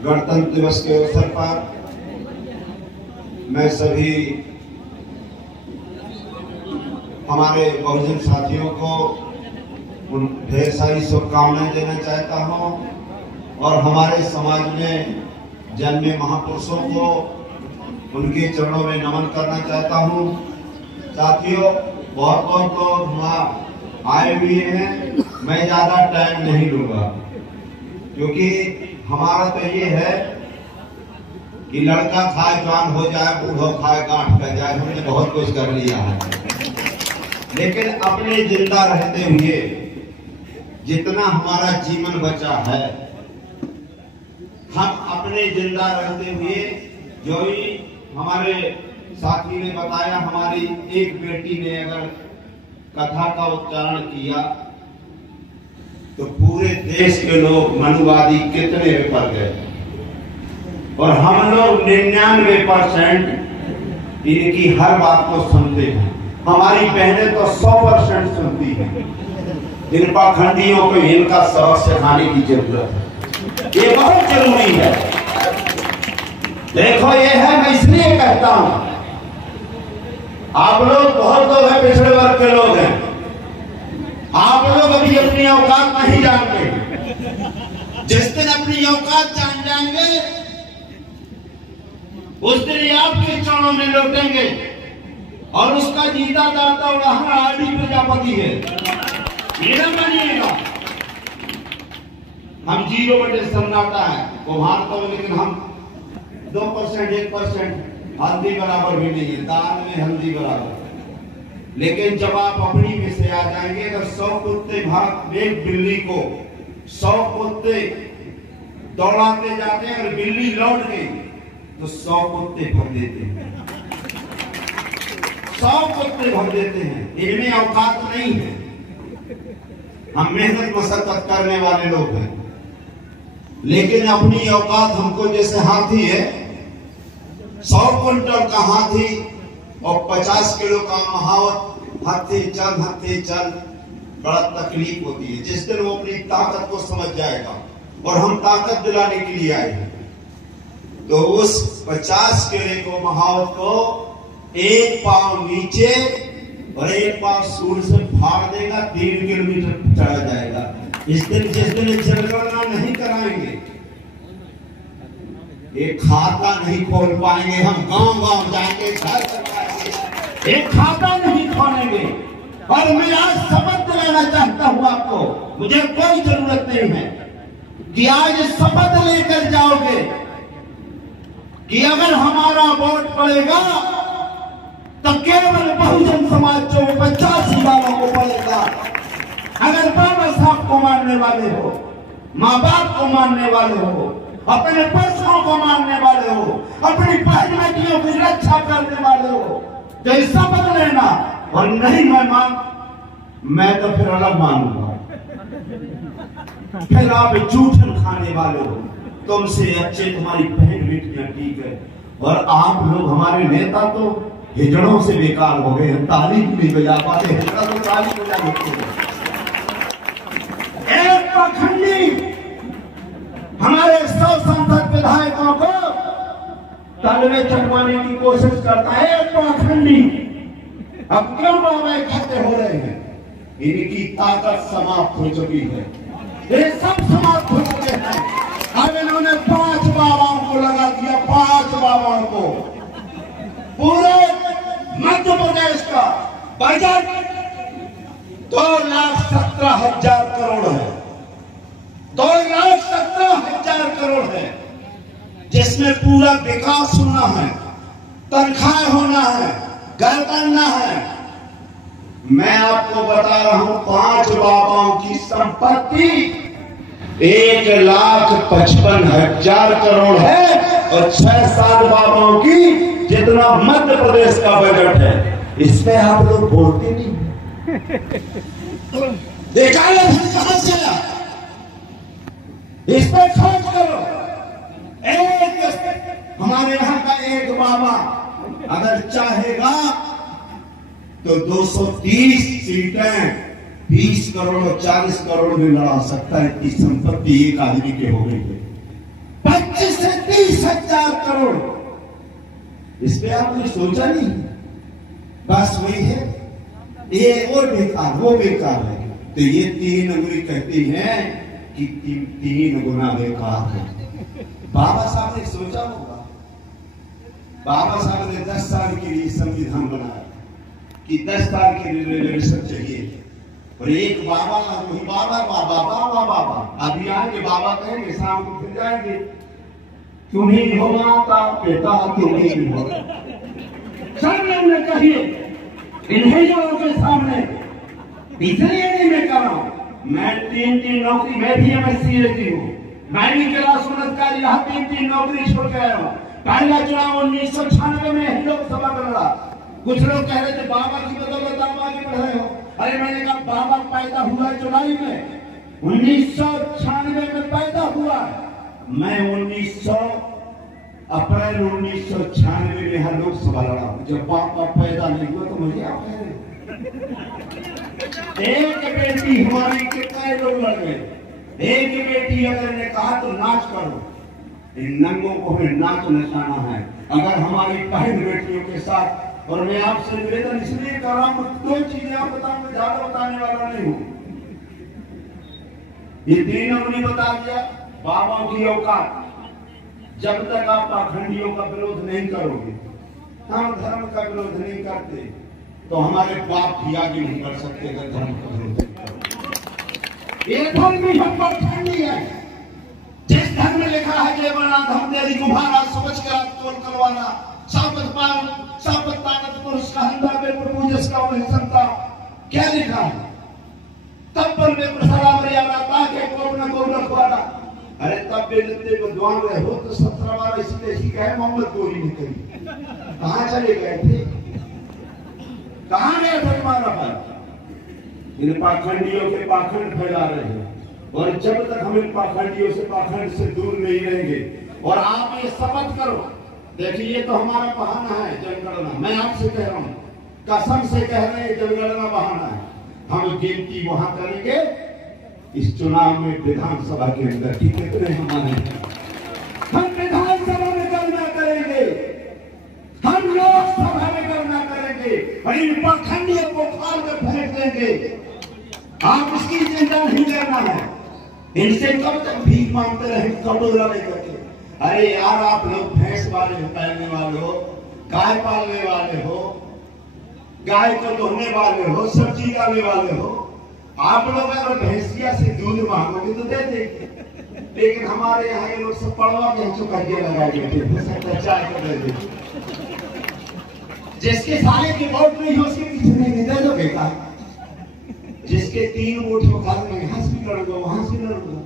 गणतंत्र दिवस के अवसर पर मैं सभी हमारे बहुजन साथियों को ढेर सारी शुभकामनाएं देना चाहता हूं और हमारे समाज में जन्मे महापुरुषों को उनके चरणों में नमन करना चाहता हूं। साथियों, बहुत बहुत लोग वहां आए हुए हैं, मैं ज्यादा टाइम नहीं लूंगा क्योंकि हमारा तो ये है कि लड़का खाए जवान हो जाए, बूढ़ो खाए गांठ कर जाए। हमने बहुत कुछ कर लिया है, लेकिन अपने जिंदा रहते हुए जितना हमारा जीवन बचा है, हम अपने जिंदा रहते हुए, जो ही हमारे साथी ने बताया, हमारी एक बेटी ने अगर कथा का उच्चारण किया तो पूरे देश के लोग मनुवादी कितने पे पड़ गए और हम लोग 99% इनकी हर बात को सुनते हैं। हमारी बहनें तो 100% सुनती हैं। इन पाखंडियों को इनका सबक सिखाने की जरूरत है, ये बहुत जरूरी है। देखो, ये है, मैं इसलिए कहता हूं, आप लोग बहुत लोग हैं, पिछड़े वर्ग के लोग हैं, आप लोग अभी अपनी औकात नहीं जानते। जिस दिन अपनी औकात जान जाएंगे उस दिन आपके चरणों में लौटेंगे और उसका जीता दाता आदि प्रजापति है, ये मानिएगा। हम 0 सन्नाटा है कुम्हार तो, लेकिन हम 2% 1% हल्दी बराबर भी नहीं है, दाल में हल्दी बराबर। लेकिन जब आप अपनी में से आ जाएंगे, अगर 100 कुत्ते भाग एक बिल्ली को 100 कुत्ते दौड़ाते जाते हैं, अगर बिल्ली लौट गई तो 100 कुत्ते भग देते हैं, 100 कुत्ते भग देते हैं। इनमें औकात नहीं है। हम मेहनत मशक्कत करने वाले लोग हैं, लेकिन अपनी औकात हमको, जैसे हाथी है, 100 क्विंटल का हाथी और 50 किलो का महावत, हाथी चल, बड़ा तकलीफ होती है। जिस दिन वो अपनी ताकत को समझ जाएगा, और हम ताकत दिलाने के लिए आए हैं, तो उस 50 किलो को महावत को एक पांव नीचे और एक पांव सूर्य से फाड़ देगा, 3 किलोमीटर चढ़ा जाएगा। जिस दिन जनगणना नहीं कराएंगे, एक खाता नहीं खोल पाएंगे। हम गांव जाएंगे, घर एक खाता नहीं खोलेंगे। और मैं आज शपथ दिलाना चाहता हूं आपको, मुझे कोई जरूरत नहीं है कि आज शपथ लेकर जाओगे कि अगर हमारा वोट पड़ेगा तो केवल बहुजन समाज को 85 वालों को पड़ेगा। अगर बाबा साहब को मानने वाले हो, माँ बाप को मानने वाले हो, अपने पुरुषों को मानने वाले हो, अपनी बहन बेटियों की रक्षा करने वाले हो, तो इस शपथ लेना। और नहीं मैं तो फिर अलग मानूंगा। फिर आप जूठन खाने वाले हो, तुमसे अच्छे तुम्हारी बहन बेटियां ठीक है। और आप लोग, हमारे नेता तो हिजड़ों से बेकार हो गए हैं, ताली नहीं बजा पाते। हिजड़ा तो ताली बजा लेते हैं। एक पाखंडी हमारे 100 संसद विधायकों को तल में चढ़वाने की कोशिश करता है। एक पाखंडी अब क्यों बाबा इकट्ठे हो रहे हैं? इनकी ताकत समाप्त हो चुकी है, ये सब समाप्त हो चुके हैं। अब इन्होंने 5 बाबाओं को लगा दिया, 5 बाबाओं को। पूरे मध्य प्रदेश का बजट 2,17,000 करोड़ है, 2,17,000 करोड़ है, जिसमें पूरा विकास होना है, तनख्वाह होना है, घर बनना है। मैं आपको बता रहा हूं, 5 बाबाओं की संपत्ति 1,55,000 करोड़ है और 6-7 बाबाओं की जितना मध्य प्रदेश का बजट है। इसमें आप लोग बोलते नहीं। देखा है कहां से आया? इस पे खर्च करो। हमारे यहाँ का एक बाबा अगर चाहेगा तो 230 सीटें 20 करोड़ और 40 करोड़ में लड़ा सकता है। इतनी संपत्ति एक आदमी के हो गई है। 25 से 30 हजार करोड़, इस पे आपने सोचा नहीं? बस वही है, ये और बेकार वो बेकार है। तो ये 3 अंगुली कहती हैं कि 3 गुना बेकार है। बाबा साहब ने सोचा होगा, बाबा साहब ने 10 साल के लिए संविधान बनाया कि 10 साल के लिए रिजर्वेशन चाहिए। और एक बाबा वही बाबा बाबा बाबा बाबा अभी आएंगे, बाबा कहेंगे, शाम को फिर जाएंगे, तुम्हें हो माता पिता तुम्हें हो। सामने उन्हें कहिए, इन्हें लोगों के सामने, इसलिए नहीं मैं कर रहा हूं। मैं 3 नौकरी, मैं भी MSc लेती हूँ, मैं भी क्लास उन्नतकारी यहाँ 3 नौकरी छोड़ के आया हूँ। पहला चुनाव 1996 में लोकसभा में लड़ा। कुछ लोग कह रहे थे बाबा की बदौलत आप आगे बढ़ रहे हो। अरे मैंने कहा बाबा पैदा हुआ जुलाई में, 1996 में पैदा हुआ। मैं 1900 अप्रैल 1996 में यहाँ लोकसभा लड़ा। जब बाबा पैदा नहीं हुआ तो मुझे आप कह रहे, एक बेटी हमारी कितने लोग लड़ गए। एक बेटी अगर ने कहा तो नाच करो, इन नंगों को हमें नाच नचाना है। अगर हमारी बहन बेटियों के साथ, और मैं आपसे निवेदन इसलिए कर रहा हूं, 2 चीजें आप बताऊंगा, ज्यादा बताने वाला नहीं हूं। ये 3 अंगुली बता दिया बाबा की औकात। जब तक आप पाखंडियों का विरोध नहीं करोगे, हम धर्म का विरोध नहीं करते, तो हमारे बाप भी आगे नहीं बढ़ सकते। अगर धर्म का विरोध नहीं करोगे, ये धर्म ही हम पाखंडी है। जिस धर्म में लिखा है जय बना धर्म तेरी गुभारा, समझ कर आप तोल करवाना, सापत पानत पुरुष का हंदा में प्रभु जिसका वही संता, क्या लिखा है? तब पर में प्रसारा मर्यादा ताकि को न को रखवाना। अरे तब बेलते विद्वान रहे हो तो 17 बार इसलिए ही कहे मोहम्मद गोरी नहीं करी। कहां चले गए थे? कहां गए थे तुम्हारा भाई? इन पाखंडियों के पाखंड फैला रहे हैं, और जब तक हम इन पाखंडियों से पाखंड से दूर नहीं रहेंगे, और आप ये शपथ करो, देखिए ये तो हमारा बहाना है जनगणना। मैं आपसे कह रहा हूं, कसम से कह रहे हैं, जनगणना बहाना है। हम गिनती वहां करेंगे इस चुनाव में विधानसभा के अंदर कि कितने हमारे, हम विधानसभा में गणना करेंगे, हम लोकसभा में गणना करेंगे, और इन पाखंडियों को खाल में फेंक देंगे। आप इसकी चिंता नहीं करना है। इनसे कब तक भीख मांगते रहे, कटोरा लेकर के? अरे यार, आप लोग भैंस वाले हो, पालने वाले हो, गाय पालने वाले हो, गाय को धोने वाले हो, सब्जी डालने वाले हो। आप लोग अगर भैंसिया से दूध मांगोगे तो दे देंगे, लेकिन हमारे यहाँ ये लोग सब पड़वा के चुकाइए लगाए बैठे, चाय कर दे देंगे। जिसके साले की वोट नहीं हो उसके पीछे नहीं दे दो बेटा। जिसके 3 वोट हो, मैं यहां से लड़ूंगा, वहां से लड़ूंगा,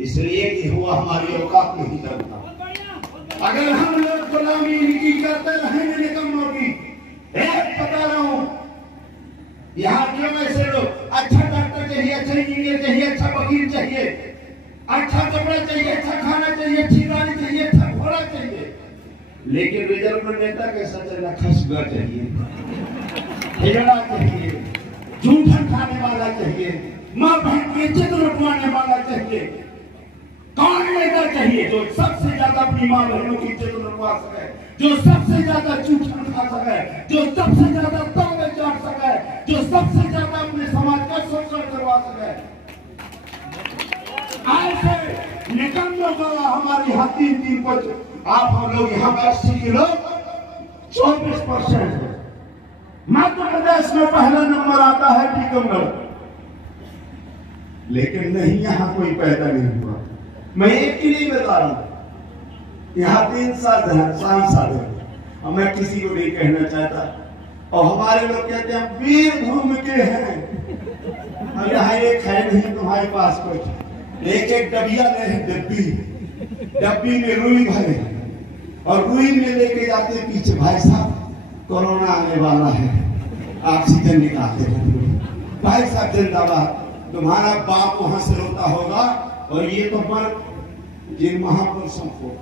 इसलिए कि हुआ हमारी औकात नहीं करता। अगर हम लोग गुलामी इनकी करते रहेंगे निकम्मों की, एक बता रहा हूं, यहाँ क्यों ऐसे लोग अच्छा डॉक्टर चाहिए, अच्छा इंजीनियर चाहिए, अच्छा वकील चाहिए, अच्छा कपड़ा चाहिए, अच्छा खाना चाहिए, अच्छी गाड़ी चाहिए, अच्छा घोड़ा चाहिए, लेकिन रिजर्व में नेता कैसा चलना? खसगा चाहिए, हिजड़ा चाहिए, जूठन खाने वाला चाहिए, माँ बहन की इज्जत लुटवाने वाला चाहिए। कौन नेता चाहिए जो सबसे ज्यादा अपनी माँ बहनों की इज्जत लुटवा सके, जो सबसे ज्यादा जूठन खा सके, जो सबसे ज्यादा तावे चाट सके, जो सबसे ज्यादा अपने समाज का शोषण करवा सके? ऐसे निकम्मों को हमारी यहाँ 3 आप हम लोग यहाँ 80 किलो 24% है। मध्य प्रदेश में पहला नंबर आता है टीकमगढ़, लेकिन नहीं, यहाँ कोई पैदा नहीं हुआ। मैं एक ही नहीं बता रहा हूं, यहाँ 3 सांसद है, और मैं किसी को नहीं कहना चाहता। और हमारे लोग कहते हैं वीरभूमि के हैं, और यहाँ एक है नहीं तुम्हारे पास कुछ। एक डबिया ले, डब्बी में रुई भरे, और रुई में लेके जाते पीछे, भाई साहब कोरोना आने वाला है, ऑक्सीजन निकालते हैं। भाई साहब जिंदाबाद। तुम्हारा बाप वहां से रोता होगा, और ये तो पर जिन महापुरुषों को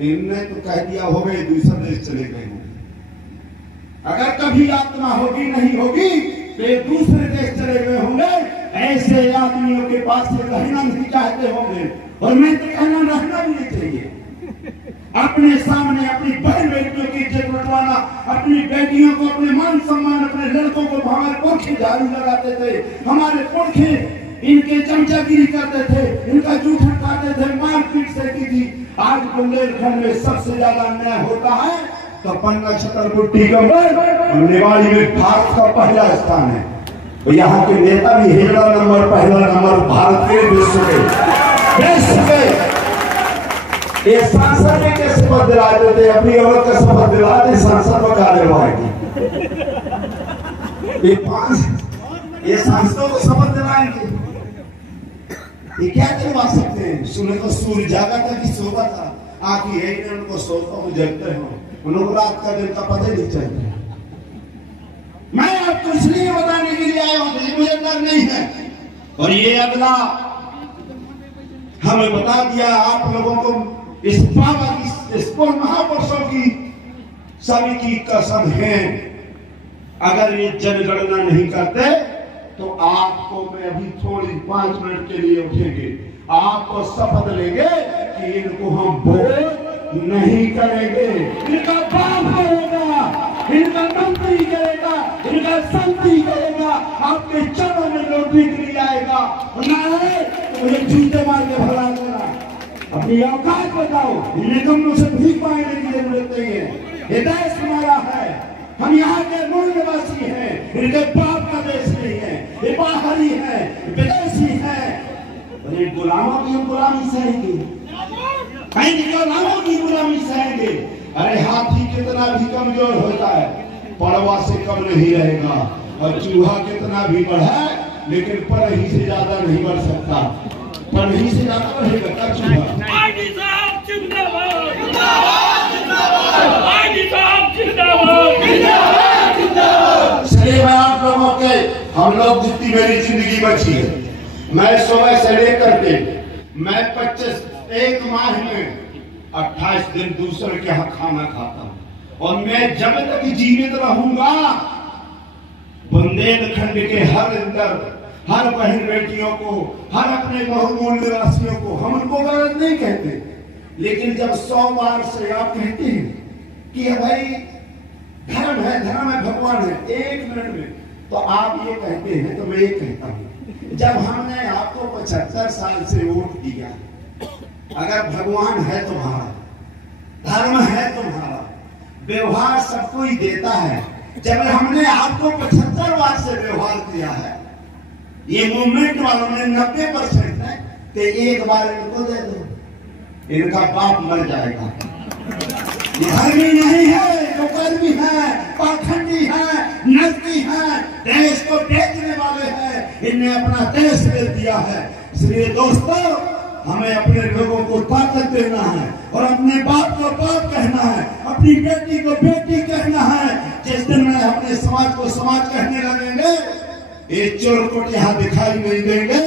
इनने तो कह दिया होगा ये दूसरा देश चले गए होंगे। अगर कभी आत्मा होगी नहीं होगी तो ये दूसरे देश चले गए होंगे, ऐसे आदमियों के पास से रहना नहीं चाहते होंगे। और मैं तो कहना रहना भी नहीं चाहिए। अपने सामने अपनी बहन बेटियों की इज्जत लुटवाना, अपनी बेटियों को, अपने मान सम्मान, अपने लड़कों को हमारे पुरखे झाड़ू लगाते थे, हमारे पुरखे इनके चमचागिरी करते थे, इनका जूठा खाते थे, मारपीट से की थी। आज बुंदेलखंड में सबसे ज्यादा अन्याय होता है तो पन्ना छतरपुट्टी का और निवाड़ी में भारत का पहला स्थान है। तो यहाँ के नेता भी पहला नंबर भारत के, विश्व के ये सांसद में कैसे शपथ दिलाते थे, अपनी औरत का शपथ दिलाते, सांसद बका दिलवाएगी। ये सांसदों को शपथ दिलाएंगे, ये क्या दिलवा सकते हैं? सुने तो सूर्य जागा था कि सोता था, आंखें है कि उनको सोता हूँ जगते हो, उनको रात का दिन का पता ही नहीं चलता। मैं आपको इसलिए बताने के लिए आया हूँ, मुझे डर नहीं है। और ये अगला हमें बता दिया आप लोगों को, इस बाबा की, इसको महापुरुषों की सभी की कसम है, अगर ये जनगणना नहीं करते तो आपको मैं अभी थोड़ी 5 मिनट के लिए उठेंगे, आपको शपथ लेंगे कि इनको हम वोट नहीं करेंगे। इनका बाप करेगा, इनका मंत्री करेगा, इनका संतरी करेगा, आपके चरणों में लौटने के लिए आएगा। तो मुझे जूते मार के भगा देना, अपनी औकात बताओ। निगमों से भीख मांगने की जरूरत नहीं है। ये देश हमारा है, हम यहाँ के मूल निवासी हैं, इनके बाप का देश नहीं है, ये बाहरी है, विदेशी है। अरे गुलामों की गुलामी सहेंगे, गुलामों की गुलामी सहेंगे। अरे हाथी कितना भी कमजोर होता है, पड़वा से कम नहीं रहेगा, और चूहा कितना भी बढ़े लेकिन पढ़ी से ज्यादा नहीं बढ़ सकता। पढ़ी से ज्यादा बढ़ेगा क्या चूहा? चलिए मैं आप लोगों के, हम लोग जितनी मेरी जिंदगी बची है, मैं सुबह से लेकर के मैं 1 माह में 28 दिन दूसरे के यहाँ खाना खाता हूँ। और मैं जब तक जीवित रहूंगा बुंदेलखंड के हर बहन बेटियों को, हर अपने बहुमूल्य निवासियों को, हम उनको गलत नहीं कहते, लेकिन जब 100 बार से आप कहते हैं कि भाई धर्म है भगवान है, 1 मिनट में तो आप ये कहते हैं, तो मैं ये कहता हूं, जब हमने आपको 75 साल से वोट दिया, अगर भगवान है तुम्हारा, धर्म है तुम्हारा, व्यवहार सबको ही देता है, जब हमने आपको 75 बार से व्यवहार किया है, ये मूवमेंट वालों ने 90% है, तो 1 बार इनको दे दो, इनका बाप मर जाएगा। ये धर्मी नहीं है, जो कर्मी है, पाखंडी है, नकली है, देश को बेचने वाले हैं, इनने अपना देश बेच दिया है। इसलिए दोस्तों, हमें अपने लोगों को ताकत देना है और अपने बाप को बाप कहना है, अपनी बेटी को बेटी कहना है। जिस दिन में अपने समाज को समाज कहने लगेंगे, ये चोर कोट यहाँ दिखाई नहीं देंगे।